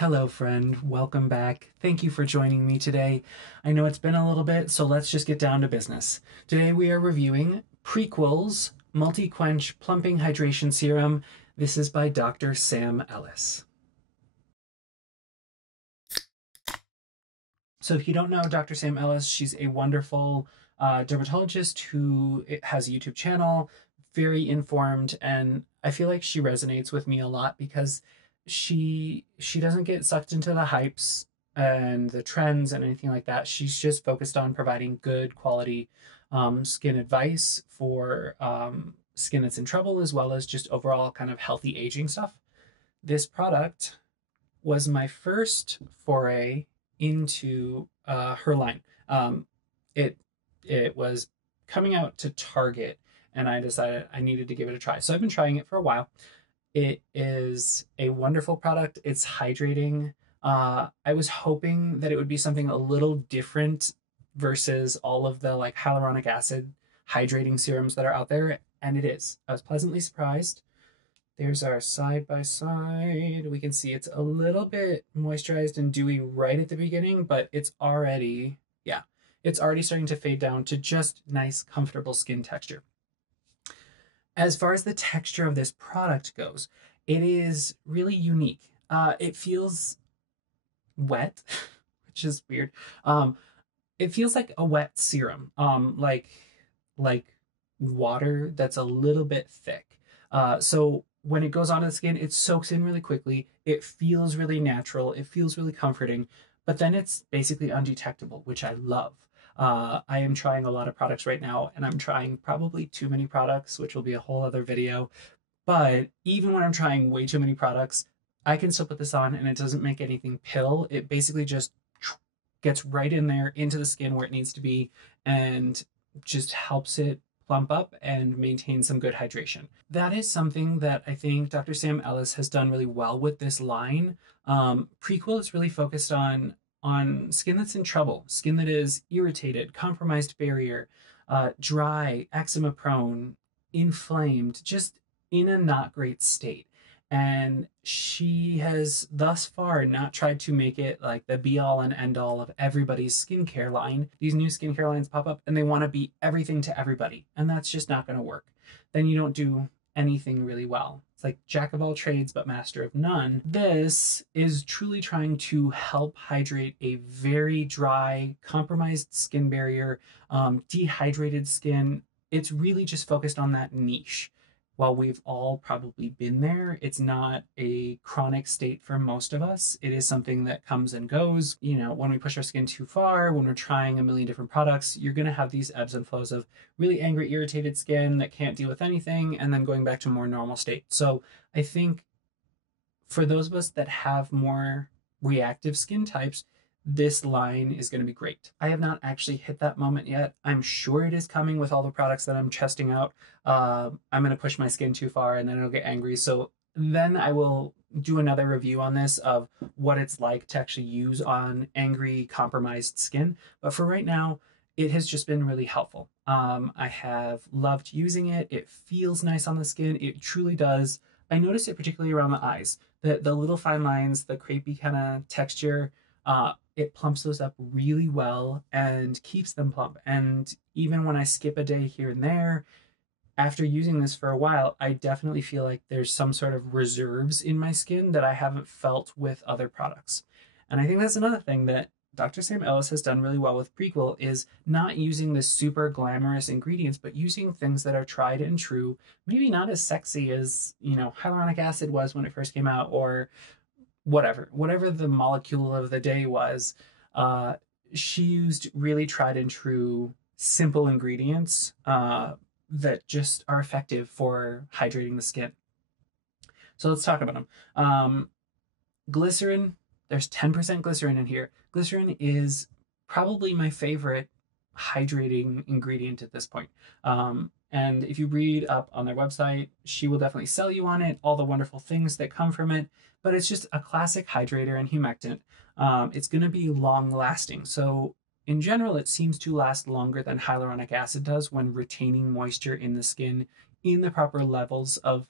Hello, friend. Welcome back. Thank you for joining me today. I know it's been a little bit, so let's just get down to business. Today we are reviewing Prequel's Multi-Quench Plumping Hydration Serum. This is by Dr. Sam Ellis. So if you don't know Dr. Sam Ellis, she's a wonderful dermatologist who has a YouTube channel, very informed, and I feel like she resonates with me a lot because she doesn't get sucked into the hypes and the trends and anything like that. She's just focused on providing good quality skin advice for skin that's in trouble, as well as just overall kind of healthy aging stuff. This product was my first foray into her line. It was coming out to Target, and I decided I needed to give it a try. So I've been trying it for a while. It is a wonderful product. It's hydrating. I was hoping that it would be something a little different versus all of the like hyaluronic acid hydrating serums that are out there, and it is. I was pleasantly surprised. There's our side by side. We can see it's a little bit moisturized and dewy right at the beginning, but it's already starting to fade down to just nice, comfortable skin texture. As far as the texture of this product goes, it is really unique. It feels wet, which is weird. It feels like a wet serum, like water that's a little bit thick. So when it goes onto the skin, it soaks in really quickly. It feels really natural. It feels really comforting, but then it's basically undetectable, which I love. I am trying a lot of products right now, and I'm trying probably too many products, which will be a whole other video. But even when I'm trying way too many products, I can still put this on and it doesn't make anything pill. It basically just gets right in there into the skin where it needs to be and just helps it plump up and maintain some good hydration. That is something that I think Dr. Sam Ellis has done really well with this line. Prequel is really focused on skin that's in trouble, skin that is irritated, compromised barrier, dry, eczema prone, inflamed, just in a not great state. And she has thus far not tried to make it like the be all and end all of everybody's skincare line. These new skincare lines pop up and they want to be everything to everybody. And that's just not going to work. Then you don't do anything really well. It's like jack of all trades, but master of none. This is truly trying to help hydrate a very dry, compromised skin barrier, dehydrated skin. It's really just focused on that niche. While we've all probably been there, it's not a chronic state for most of us. It is something that comes and goes. You know, when we push our skin too far, when we're trying a million different products, you're going to have these ebbs and flows of really angry, irritated skin that can't deal with anything, and then going back to a more normal state. So I think for those of us that have more reactive skin types, this line is going to be great. I have not actually hit that moment yet. I'm sure it is coming with all the products that I'm testing out. I'm going to push my skin too far and then it'll get angry. So then I will do another review on this of what it's like to actually use on angry, compromised skin. But for right now, it has just been really helpful. I have loved using it. It feels nice on the skin. It truly does. I notice it particularly around the eyes. The little fine lines, the crepey kind of texture, it plumps those up really well and keeps them plump. And even when I skip a day here and there, after using this for a while, I definitely feel like there's some sort of reserves in my skin that I haven't felt with other products. And I think that's another thing that Dr. Sam Ellis has done really well with Prequel is not using the super glamorous ingredients, but using things that are tried and true, maybe not as sexy as, you know, hyaluronic acid was when it first came out, or whatever the molecule of the day was. She used really tried and true simple ingredients that just are effective for hydrating the skin. So let's talk about them. Glycerin, there's 10% glycerin in here. Glycerin is probably my favorite hydrating ingredient at this point. And if you read up on their website, she will definitely sell you on it, all the wonderful things that come from it. But it's just a classic hydrator and humectant. It's going to be long lasting. So in general, it seems to last longer than hyaluronic acid does when retaining moisture in the skin in the proper levels of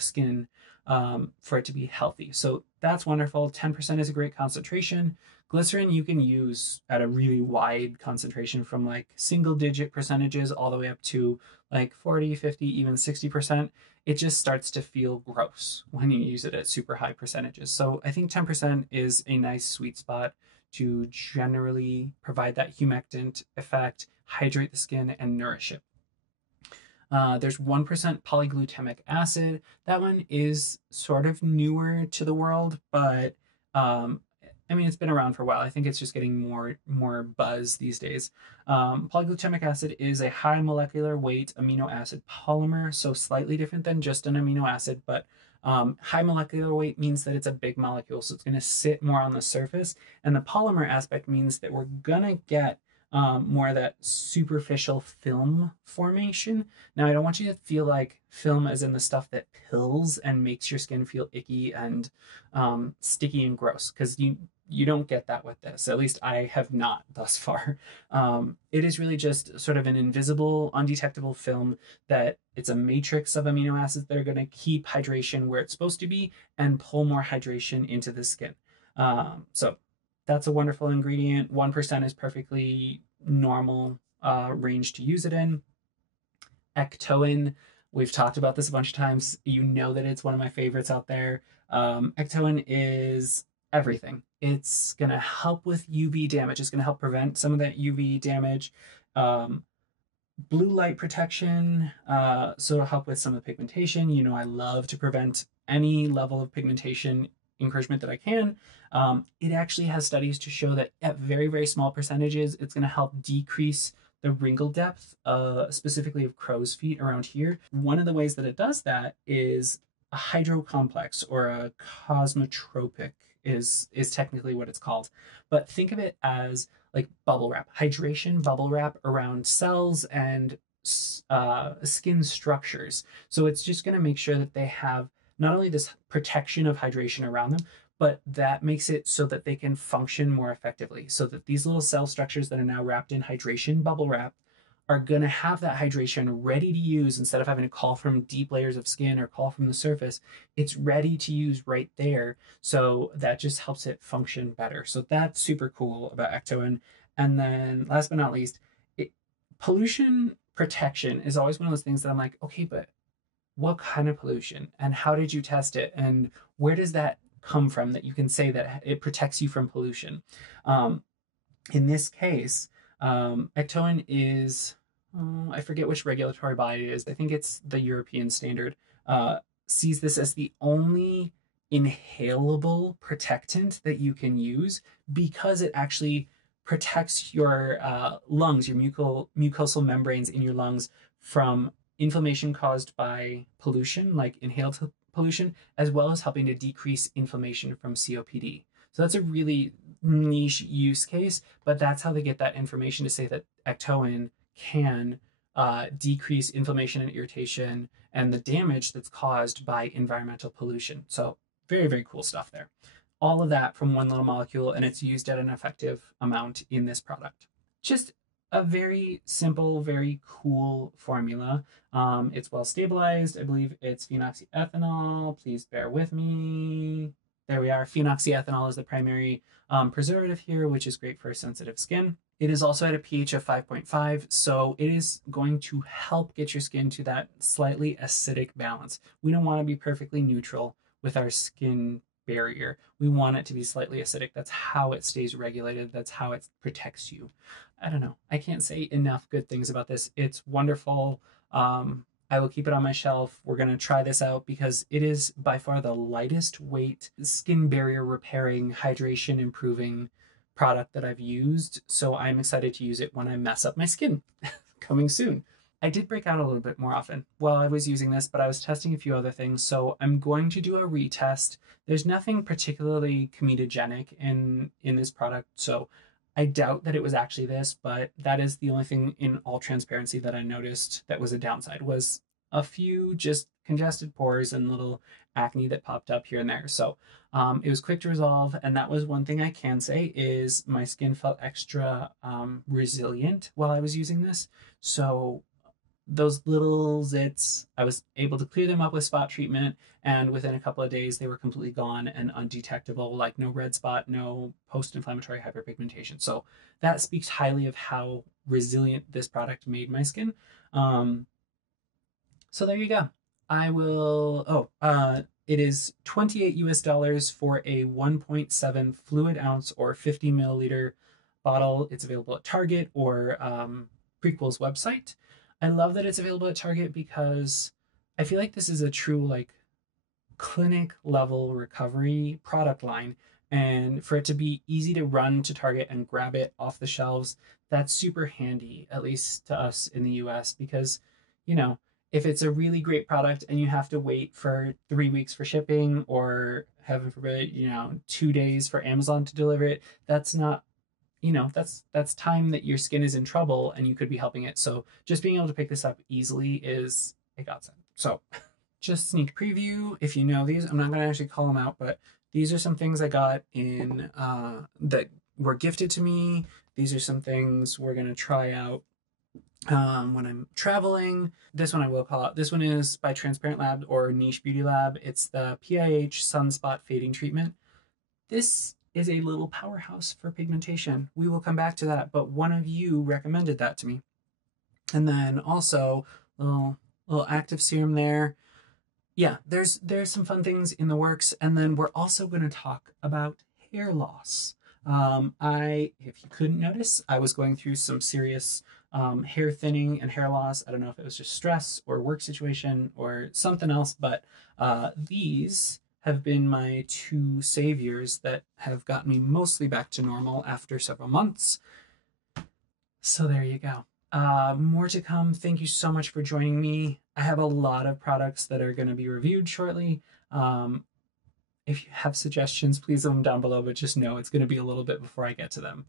skin for it to be healthy. So that's wonderful. 10% is a great concentration. Glycerin you can use at a really wide concentration from like single digit percentages all the way up to like 40, 50, even 60%. It just starts to feel gross when you use it at super high percentages. So I think 10% is a nice sweet spot to generally provide that humectant effect, hydrate the skin, and nourish it. There's 1% polyglutamic acid. That one is sort of newer to the world, but I mean, it's been around for a while. I think it's just getting more buzz these days. Polyglutamic acid is a high molecular weight amino acid polymer, so slightly different than just an amino acid, but high molecular weight means that it's a big molecule, so it's going to sit more on the surface. And the polymer aspect means that we're going to get more of that superficial film formation. Now, I don't want you to feel like film as in the stuff that pills and makes your skin feel icky and sticky and gross, because you don't get that with this. At least I have not thus far. It is really just sort of an invisible, undetectable film that it's a matrix of amino acids that are going to keep hydration where it's supposed to be and pull more hydration into the skin. So that's a wonderful ingredient. 1% is perfectly normal range to use it in. Ectoin, we've talked about this a bunch of times. You know that it's one of my favorites out there. Ectoin is everything. It's going to help with UV damage. It's going to help prevent some of that UV damage. Blue light protection, so it'll help with some of the pigmentation. You know, I love to prevent any level of pigmentation encouragement that I can. It actually has studies to show that at very, very small percentages, it's going to help decrease the wrinkle depth, specifically of crow's feet around here. One of the ways that it does that is a hydrocomplex, or a cosmotropic is technically what it's called. But think of it as like bubble wrap, hydration bubble wrap around cells and skin structures. So it's just going to make sure that they have not only this protection of hydration around them, but that makes it so that they can function more effectively. So that these little cell structures that are now wrapped in hydration bubble wrap are going to have that hydration ready to use instead of having to call from deep layers of skin or call from the surface. It's ready to use right there. So that just helps it function better. So that's super cool about ectoin. And then last but not least, pollution protection is always one of those things that I'm like, okay, but what kind of pollution and how did you test it? And where does that come from that you can say that it protects you from pollution? In this case, ectoin is, I forget which regulatory body it is. I think it's the European standard, sees this as the only inhalable protectant that you can use because it actually protects your lungs, your mucosal membranes in your lungs from inflammation caused by pollution, like inhaled pollution, as well as helping to decrease inflammation from COPD. So that's a really niche use case, but that's how they get that information to say that ectoin can decrease inflammation and irritation and the damage that's caused by environmental pollution. So very, very cool stuff there. All of that from one little molecule, and it's used at an effective amount in this product. Just a very simple, very cool formula. It's well stabilized. I believe it's phenoxyethanol. Please bear with me. There we are. Phenoxyethanol is the primary preservative here, which is great for sensitive skin. It is also at a pH of 5.5, so it is going to help get your skin to that slightly acidic balance. We don't want to be perfectly neutral with our skin barrier. We want it to be slightly acidic. That's how it stays regulated. That's how it protects you. I don't know. I can't say enough good things about this. It's wonderful. I will keep it on my shelf. We're going to try this out because it is by far the lightest weight skin barrier repairing, hydration improving product that I've used. So I'm excited to use it when I mess up my skin. Coming soon. I did break out a little bit more often while I was using this, but I was testing a few other things. So I'm going to do a retest. There's nothing particularly comedogenic in this product. So I doubt that it was actually this, but that is the only thing in all transparency that I noticed that was a downside, was a few just congested pores and little acne that popped up here and there. So it was quick to resolve. And that was one thing I can say is my skin felt extra resilient while I was using this. So those little zits, I was able to clear them up with spot treatment, and within a couple of days they were completely gone and undetectable, like no red spot, no post-inflammatory hyperpigmentation. So that speaks highly of how resilient this product made my skin. So there you go. I will, it is $28 for a 1.7 fluid ounce or 50 milliliter bottle. It's available at Target or Prequel's website. I love that it's available at Target because I feel like this is a true like clinic level recovery product line. And for it to be easy to run to Target and grab it off the shelves, that's super handy, at least to us in the US, because, you know, if it's a really great product and you have to wait for 3 weeks for shipping, or heaven forbid, 2 days for Amazon to deliver it, that's not, that's time that your skin is in trouble and you could be helping it. So just being able to pick this up easily is a godsend. So just sneak preview, if you know these, I'm not going to actually call them out, but these are some things I got in that were gifted to me. These are some things we're going to try out when I'm traveling. This one I will call out. This one is by Transparent Lab or Niche Beauty Lab. It's the PIH Sunspot Fading Treatment. This is a little powerhouse for pigmentation. We will come back to that, but one of you recommended that to me. And then also little active serum there. Yeah, there's some fun things in the works. And then we're also going to talk about hair loss. If you couldn't notice, I was going through some serious hair thinning and hair loss. I don't know if it was just stress or work situation or something else, but these have been my two saviors that have gotten me mostly back to normal after several months. So there you go. More to come. Thank you so much for joining me. I have a lot of products that are going to be reviewed shortly. If you have suggestions, please leave them down below, but just know it's going to be a little bit before I get to them.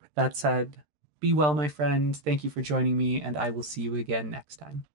With that said, be well, my friend. Thank you for joining me, and I will see you again next time.